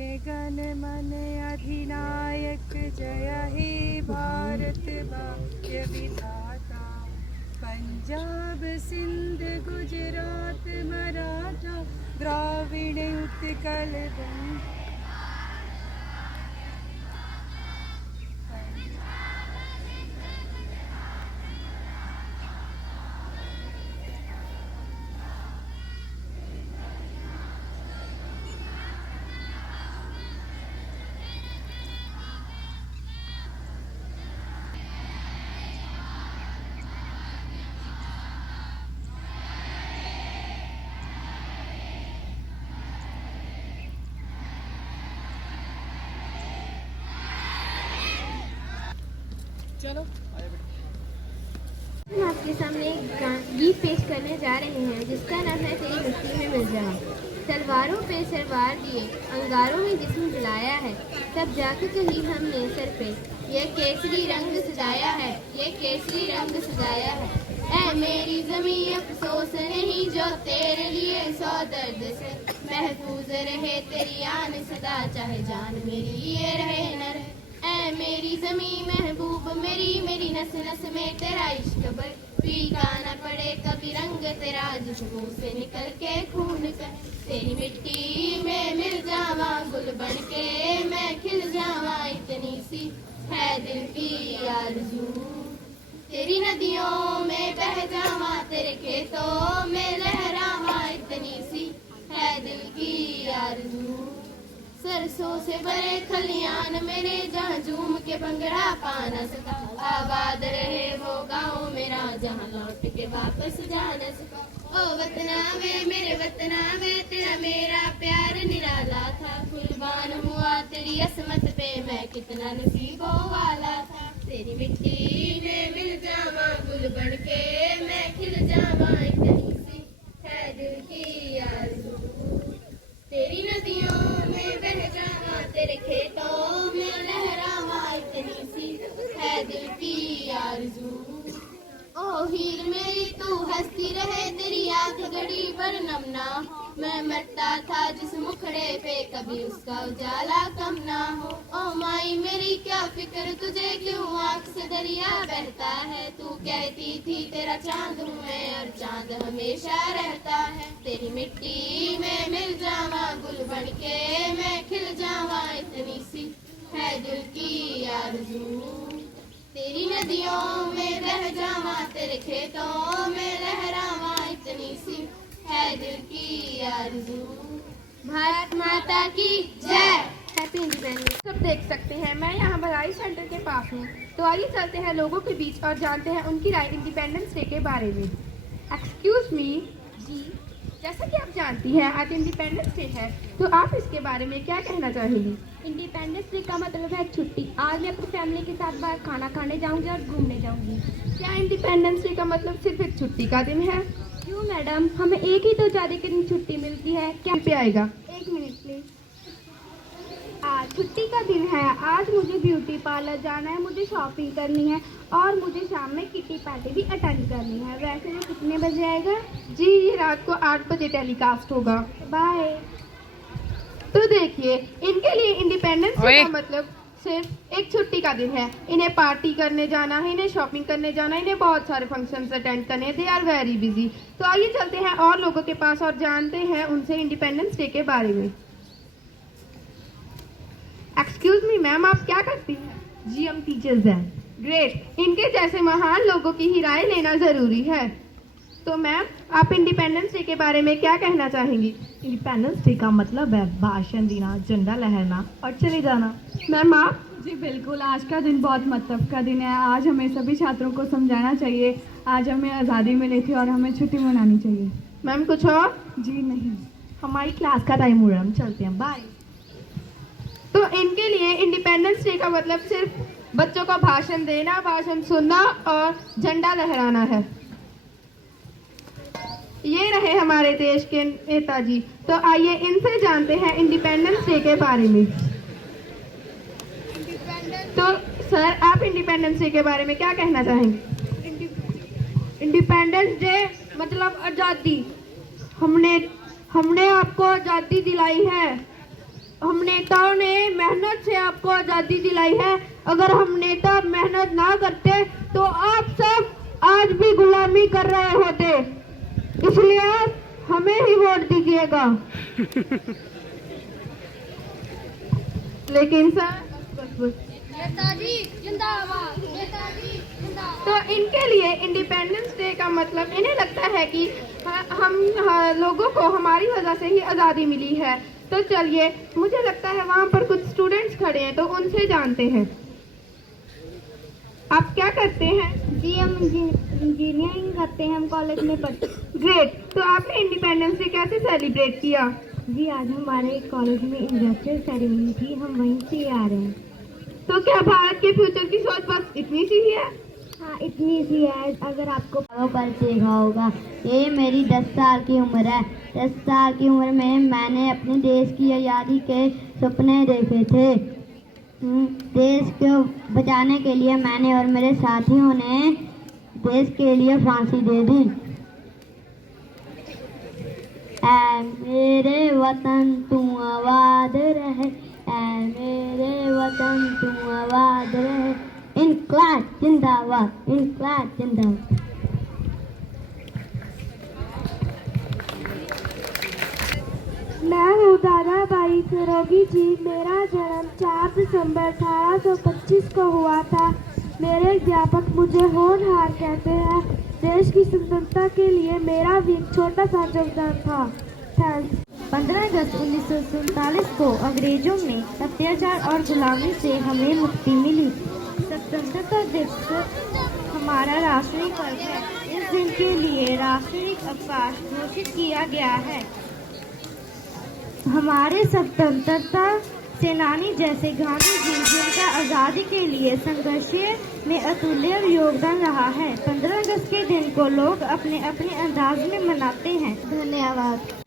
गण मन अधिनायक जय हे भारत भाग्य विधाता। पंजाब सिंध गुजरात मराठा द्राविड़ उत्कल बंग। चलो हम आपके सामने एक गीत पेश करने जा रहे हैं जिसका नाम है तेरी मिट्टी में मिल जाऊं। तलवारों पे सरवार दिए अंगारों में जिस्म जलाया है, तब जाके कहीं हमने सर पे ये केसरी रंग सजाया है, ये केसरी रंग सजाया है। ऐ मेरी ज़मीं अफसोस नहीं जो तेरे लिए सौ दर्द से महफूज रहे तेरी आन सदा, चाहे जान मेरी ये रहे न रहे। ऐ मेरी ज़मीं महबूब मेरी मेरी नस नस में तेरा इश्क भर, फीका न पड़े कभी रंग तेरा जुल्फों से निकल के खून कर। तेरी मिट्टी में मिल जावा गुल बन के मैं खिल जावा, इतनी सी है दिल की आरज़ू। तेरी नदियों में बह जावा तेरे खेतों में लहरावा, इतनी सी है दिल की आरज़ू। सरसों से भरे खलियान मेरे जहाँ झूम के भंगड़ा पा न सका, आबाद रहे वो गाँव मेरा जहाँ लौट के वापस जा न सका। ओ वतना वे मेरे वतना वे तेरा मेरा प्यार निराला था, कुर्बान हुआ तेरी असमत पे मैं कितना नसीबों वाला था। तेरी मिट्टी में मिल जावा गुल बन के मैं खिल जावा, इतनी सी है दिल की आरज़ू। तेरी नदियों में बह जावा तेरे खेतों में लहरावा, इतनी सी है दिल की आरज़ू। ओ हीर मेरी तू हंसती रहे तेरी आंख घड़ी पर नम ना हो, मैं मरता था जिस मुखड़े पे कभी उसका उजाला कम ना हो। ओ माई मेरी क्या फिक्र तुझे क्यों आंख से दरिया बहता है, तू कहती थी तेरा चांद हूँ मैं और चांद हमेशा रहता है। तेरी मिट्टी में मिल जावा गुल बन के मैं खिल जावा, इतनी सी है दिल की आरज़ू। तेरी नदियों में बह जावा तेरे खेतों में लहरावा, इतनी सी है दिल की आरज़ू। भारत माता की जय। Happy independence. सब देख सकते हैं मैं यहाँ भलाई सेंटर के पास हूँ, तो आइए चलते हैं लोगों के बीच और जानते हैं उनकी राय इंडिपेंडेंस डे के बारे में। एक्सक्यूज मी जी, जैसा कि आप जानती हैं आज इंडिपेंडेंस डे है, तो आप इसके बारे में क्या कहना चाहेंगी? इंडिपेंडेंस डे का मतलब है छुट्टी। आज मैं अपनी फैमिली के साथ बाहर खाना खाने जाऊंगी और घूमने जाऊंगी। क्या इंडिपेंडेंस डे का मतलब सिर्फ एक छुट्टी का दिन है? क्यों मैडम, हमें एक ही तो आज़ादी के दिन छुट्टी मिलती है। क्या पे आएगा? एक मिनट प्लीज। आज छुट्टी का दिन है, आज मुझे ब्यूटी पार्लर जाना है, मुझे शॉपिंग करनी है और मुझे शाम में किटी पार्टी भी अटेंड करनी है। वैसे ये कितने बजे आएगा? जी ये रात को 8 बजे टेलीकास्ट होगा। बाय। तो देखिए इनके लिए इंडिपेंडेंस डे का मतलब सिर्फ एक छुट्टी का दिन है। इन्हें पार्टी करने जाना है, इन्हें शॉपिंग करने जाना है, इन्हें बहुत सारे फंक्शंस अटेंड करने हैं। They are very busy. तो आइए चलते हैं और लोगों के पास और जानते हैं उनसे इंडिपेंडेंस डे के बारे में। एक्सक्यूज मी मैम, आप क्या करती हैं? जी हम टीचर्स हैं। ग्रेट, इनके जैसे महान लोगों की ही राय लेना जरूरी है। तो मैम आप इंडिपेंडेंस डे के बारे में क्या कहना चाहेंगी? इंडिपेंडेंस डे का मतलब है भाषण देना, झंडा लहराना और चले जाना। मैम आप? जी बिल्कुल, आज का दिन बहुत महत्व का दिन है। आज हमें सभी छात्रों को समझाना चाहिए, आज हमें आज़ादी मिली थी और हमें छुट्टी मनानी चाहिए। मैम कुछ और? जी नहीं। हमारी क्लास का टाइम हो रहा है, हम चलते हैं, बाय। तो इनके लिए इंडिपेंडेंस डे का मतलब सिर्फ बच्चों को भाषण देना, भाषण सुनना और झंडा लहराना है। ये रहे हमारे देश के नेताजी। तो आइए इनसे जानते हैं इंडिपेंडेंस डे के बारे में। तो सर आप इंडिपेंडेंस डे के बारे में क्या कहना चाहेंगे? इंडिपेंडेंस डे मतलब आज़ादी। हमने आपको आज़ादी दिलाई है। हम नेताओं ने मेहनत से आपको आज़ादी दिलाई है। अगर हम नेता मेहनत ना करते तो आप सब आज भी गुलामी कर रहे होते। इसलिए आप हमें ही वोट दीजिएगा। लेकिन सर नेताजी जिंदाबाद, नेताजी जिंदाबाद। तो इनके लिए इंडिपेंडेंस डे का मतलब इन्हें लगता है कि हम लोगों को हमारी वजह से ही आज़ादी मिली है। तो चलिए, मुझे लगता है वहाँ पर कुछ स्टूडेंट्स खड़े हैं, तो उनसे जानते हैं। आप क्या करते हैं? जी हम इंजीनियरिंग करते हैं, हम कॉलेज में पढ़ते हैं। ग्रेट। तो आपने इंडिपेंडेंस डे कैसे सेलिब्रेट किया? जी आज हमारे कॉलेज में इंडस्ट्रियल सेरेमनी थी, हम वहीं से आ रहे हैं। तो क्या भारत के फ्यूचर की सोच बस इतनी सी ही है? हाँ इतनी सी है। अगर आपको पर देखा होगा, ये मेरी 10 साल की उम्र है। 10 साल की उम्र में मैंने अपने देश की आज़ादी के सपने देखे थे। देश को बचाने के लिए मैंने और मेरे साथियों ने देश के लिए फांसी दे दी। ऐ मेरे वतन तू आबाद रहे, ऐ मेरे वतन तू आबाद रहे। इनकलाब जिंदाबाद, इनकलाब जिंदाबाद। मैं हूँ दादाबाई सिरोगी जी। मेरा जन्म 4 दिसंबर 1825 को हुआ था। मेरे अध्यापक मुझे होनहार कहते हैं। देश की स्वतंत्रता के लिए मेरा भी एक छोटा सा योगदान था। थैंक्स। 15 अगस्त 1947 को अंग्रेजों में अत्याचार और गुलामी से हमें मुक्ति मिली। स्वतंत्रता दिवस हमारा राष्ट्रीय पर्व है। इस दिन के लिए राष्ट्रीय अवकाश घोषित किया गया है। हमारे स्वतंत्रता सेनानी जैसे गांधी जी, जिनका आज़ादी के लिए संघर्ष में अतुल्य योगदान रहा है, 15 अगस्त के दिन को लोग अपने अपने अंदाज में मनाते हैं। धन्यवाद।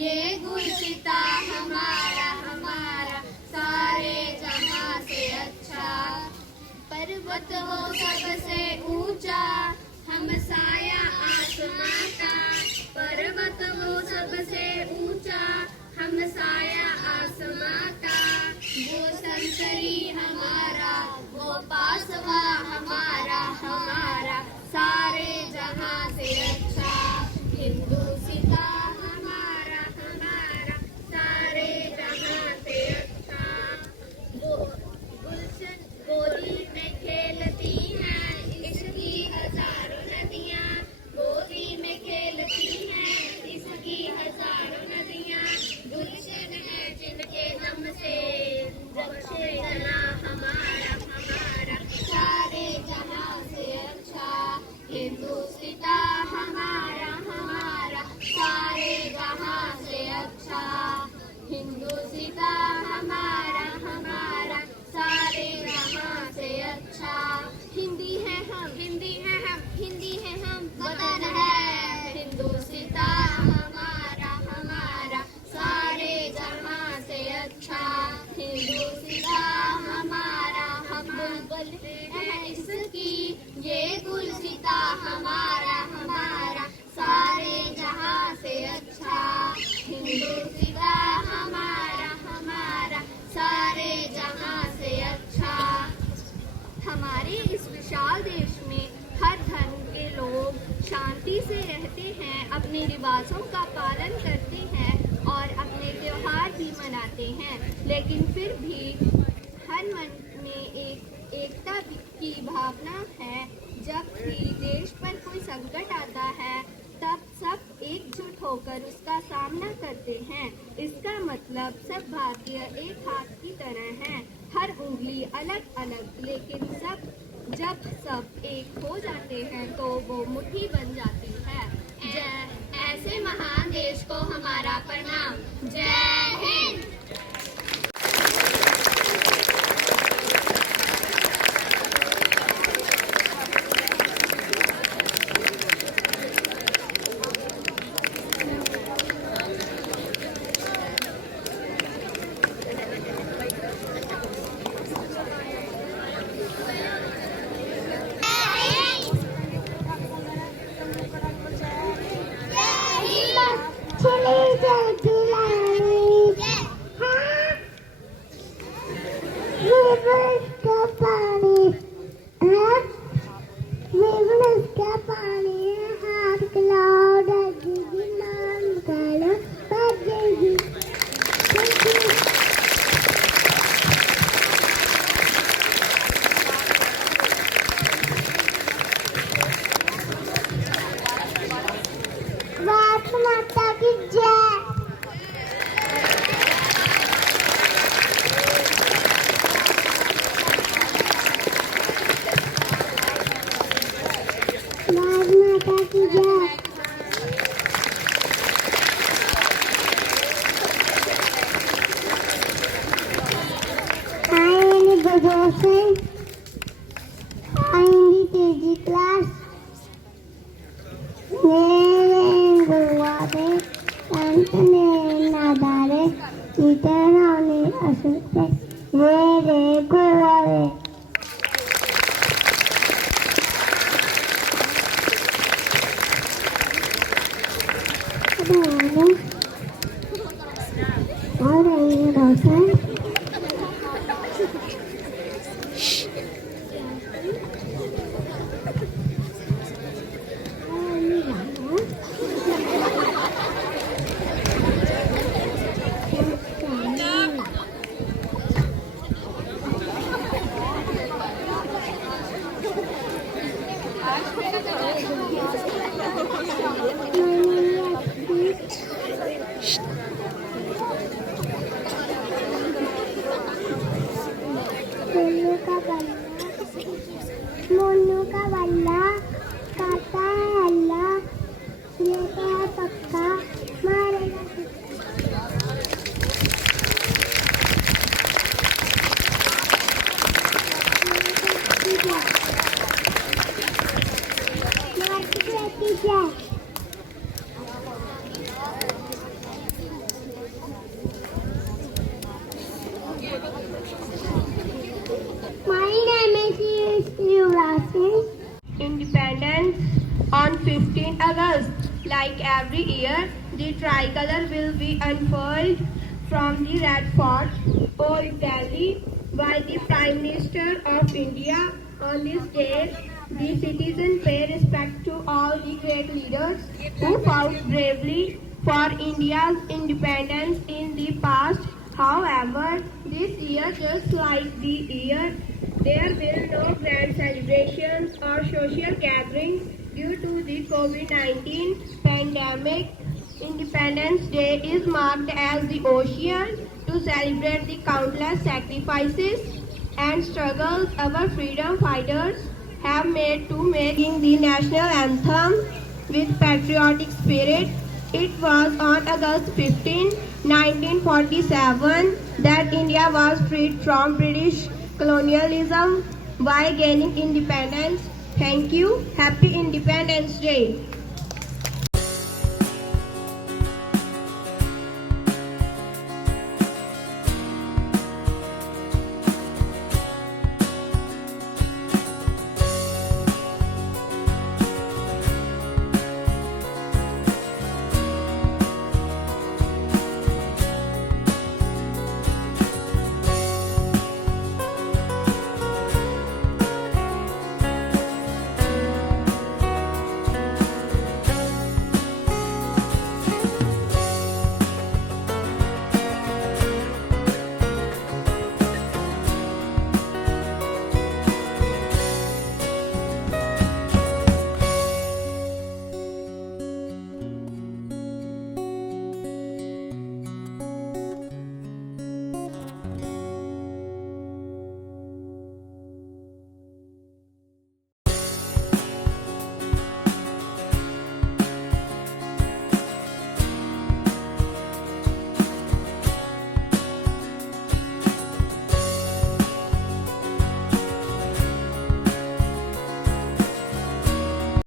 ये गुलसिता हमारा हमारा सारे जहां से अच्छा। पर्वत वो सबसे ऊंचा हमसाया आसमां का। पर्वत वो सबसे ऊंचा हमसाया आसमां का। वो संतरी हमारा वो पासवा हमारा हमारा सारे जहां से अच्छा। हिंदुस्ता हमारा हमारा सारे जहां से अच्छा। वो गुलशन गोदी में खेलती हैं इसकी हजारों नदियां। गोदी में खेलती हैं इसकी हजारों नदियां। गुलशन है जिनके दम से रक्षे जना हमारा हमारा सारे जहां से अच्छा। हिंदुस्ता हमारा हमारा सारे जहां से अच्छा। हिंदुस्ता हमारा हमारा सारे जहां से अच्छा। हिंदी है हम हिंदी है हम हिंदी है हम वतन है हिंदुस्ता हमारा हमारा सारे जहां से अच्छा। हिंदुस्ता हमारा हम बुलबुल है इसकी। ये गुलसिता हमारा हमारा सारे जहां से अच्छा। हिंदुस्ता हमारा हमारा सारे जहां से अच्छा। हमारे इस विशाल देश में हर धर्म के लोग शांति से रहते हैं, अपने रिवाजों का पालन करते हैं और अपने त्योहार भी मनाते हैं। लेकिन फिर भी हर मन में एकता की भावना है। जब भी देश पर कोई संकट आता है तब सब एकजुट होकर उसका सामना करते हैं। इसका मतलब सब भारतीय एक हाथ की तरह हैं, हर उंगली अलग अलग, लेकिन जब सब एक हो जाते हैं तो वो मुट्ठी बन जाती है। ऐसे महान देश को हमारा प्रणाम। जय हिंद। मोनू का बल्ला काटा है अल्लाह, ये तो है पक्का मारेगा। independence on 15 August. Like every year, the tricolor will be unfurled from the Red Fort, Old Delhi, by the Prime Minister of India. On this day, the citizens pay respect to all the great leaders who fought bravely for India's independence in the past. However, this year, just like the year, there will no grand celebrations or social gatherings due to the COVID-19 pandemic. Independence Day is marked as the occasion to celebrate the countless sacrifices and struggles our freedom fighters have made to making the national anthem with patriotic spirit. It was on August 15, 1947 that India was freed from British colonialism by gaining independence. Thank you. Happy Independence Day.